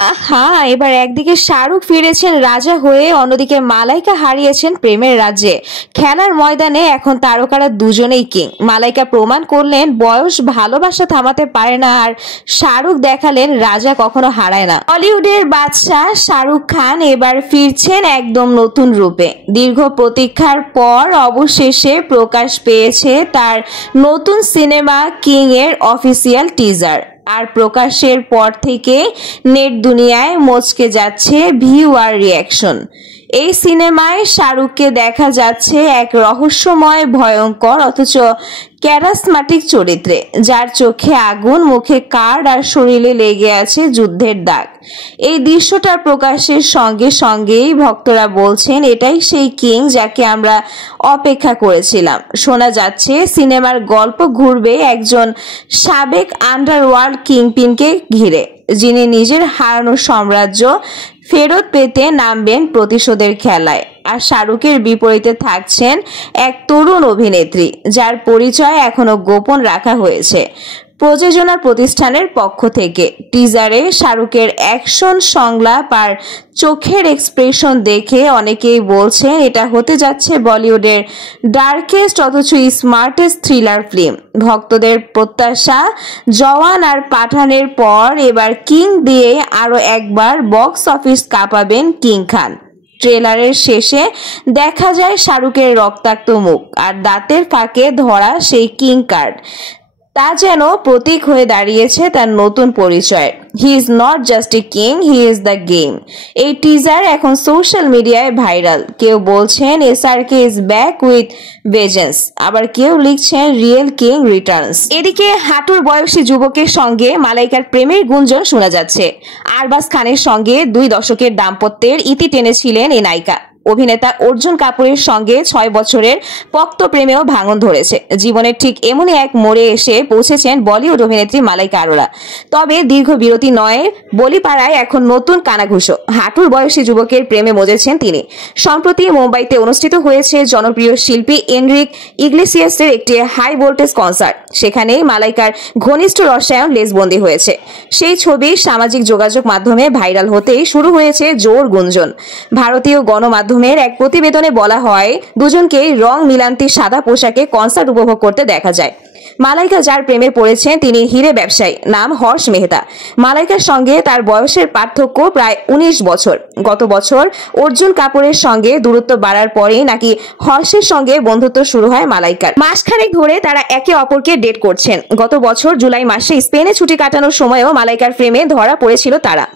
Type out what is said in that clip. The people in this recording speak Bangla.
হ্যাঁ, এবার একদিকে শাহরুখ ফিরেছেন রাজা হয়ে, অন্যদিকে মালাইকা হারিয়েছেন প্রেমের রাজ্যে। খেলার ময়দানে এখন তারকারা দুজনেই কিং। মালাইকা প্রমাণ করলেন বয়স ভালোবাসা থামাতে পারে না, আর শাহরুখ দেখালেন রাজা কখনো হারায় না। বলিউডের বাদশাহ শাহরুখ খান এবার ফিরছেন একদম নতুন রূপে। দীর্ঘ প্রতীক্ষার পর অবশেষে প্রকাশ পেয়েছে তার নতুন সিনেমা কিং এর অফিসিয়াল টিজার। আর প্রকাশের পর থেকে নেট দুনিয়ায় মচকে যাচ্ছে ভিউ আর রিয়াকশন। এই সিনেমায় শাহরুখকে দেখা যাচ্ছে এক রহস্যময়, ভয়ঙ্কর অথচ ক্যারাসমাটিক চরিত্রে, যার চোখে আগুন, মুখে কার্ড আর শরীরে লেগে আছে যুদ্ধের দাগ। এই দৃশ্যটা প্রকাশের সঙ্গে সঙ্গেই ভক্তরা বলছেন এটাই সেই কিং যাকে আমরা অপেক্ষা করেছিলাম। শোনা যাচ্ছে সিনেমার গল্প ঘুরবে একজন সাবেক আন্ডারওয়ার্ল্ড কিংপিনকে ঘিরে, যিনি নিজের হারানো সাম্রাজ্য ফেরত পেতে নামবেন প্রতিশোধের খেলায়। আর শাহরুখের বিপরীতে থাকছেন এক তরুণ অভিনেত্রী, যার পরিচয় এখনো গোপন রাখা হয়েছে প্রযোজনা প্রতিষ্ঠানের পক্ষ থেকে। টিজারে শাহরুখের অ্যাকশন সংলাপ আর চোখের এক্সপ্রেশন দেখে অনেকেই বলছেন এটা হতে যাচ্ছে বলিউডের ডার্কেস্ট অথচ স্মার্টেস্ট থ্রিলার ফিল্ম। ভক্তদের প্রত্যাশা, জওয়ান আর পাঠানের পর এবার কিং দিয়ে আরো একবার বক্স অফিস কাঁপাবেন কিং খান। ট্রেলারের শেষে দেখা যায় শাহরুখের রক্তাক্ত মুখ আর দাঁতের ফাঁকে ধরা সেই কিং কার্ড। তা যেন প্রতীক হয়ে দাঁড়িয়েছে তার নতুন পরিচয়। He is not just a king, he is the game. এই টিজার এখন সোশ্যাল মিডিয়ায় ভাইরাল। কেউ বলছেন এসআরকে ইজ ব্যাক উইথ ভেজেন্স, আবার কেউ লিখছেন রিয়েল কিং রিটার্নস। এদিকে হাঁটুর বয়সী যুবকের সঙ্গে মালাইকার প্রেমের গুঞ্জন শোনা যাচ্ছে। আরবাজ খানের সঙ্গে 2 দশকের দাম্পত্যের ইতি টেনেছিলেন এই নায়িকা। অভিনেতা অর্জুন কাপুরের সঙ্গে 6 বছরের পক্ত প্রেমেও ভাঙন ধরেছে। জীবনের ঠিক এমনই এক মোড়ে এসে পৌঁছেছেন বলিউড অভিনেত্রী মালাইকা আরোরা। তবে দীর্ঘ বিরতি নয়, বলিপাড়ায় এখন নতুন কানাঘুষো। হাঁটুর বয়সী যুবকের প্রেমে মজেছেন তিনি। সম্প্রতি মুম্বাইতে অনুষ্ঠিত হয়েছে জনপ্রিয় শিল্পী এনরিক ইগলেসিয়াসের একটি হাই ভোল্টেজ কনসার্ট। সেখানেই মালাইকার ঘনিষ্ঠ রসায়ন লেজবন্দি হয়েছে। সেই ছবি সামাজিক যোগাযোগ মাধ্যমে ভাইরাল হতেই শুরু হয়েছে জোর গুঞ্জন। ভারতীয় গণমাধ্যমের এক প্রতিবেদনে বলা হয় দুজনকেই রং মিলান্তি সাদা পোশাকে কনসার্ট উপভোগ করতে দেখা যায়। মালাইকা যার প্রেমে পড়েছেন তিনি হিরে ব্যবসায়ী, নাম হর্ষ মেহতা। মালাইকার সঙ্গে তার বয়সের পার্থক্য প্রায় 19 বছর। গত বছর অর্জুন কাপুরের সঙ্গে দূরত্ব বাড়ার পরেই নাকি হর্ষের সঙ্গে বন্ধুত্ব শুরু হয় মালাইকার। মাসখানেক ধরে তারা একে অপরকে ডেট করছেন। গত বছর জুলাই মাসে স্পেনে ছুটি কাটানোর সময়ও মালাইকার প্রেমে ধরা পড়েছিল তারা।